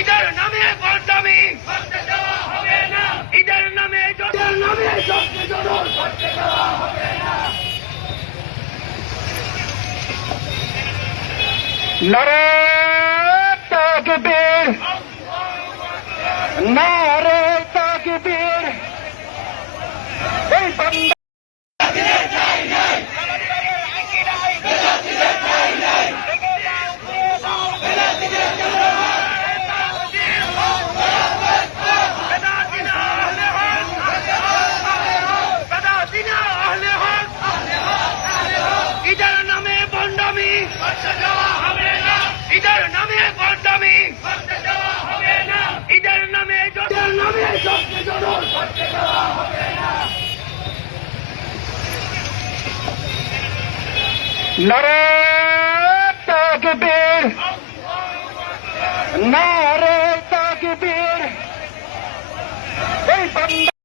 ঈদের নামে বদনামি, ঈদের নামে নারে তাকবীর, নারে তাকবীর। এই বান্দা ঈদের নামে বদনামি, ঈদের নামে বদনামি, ঈদের নামে নারে তাকবীর, নারে তাকবীর। এই বান্দা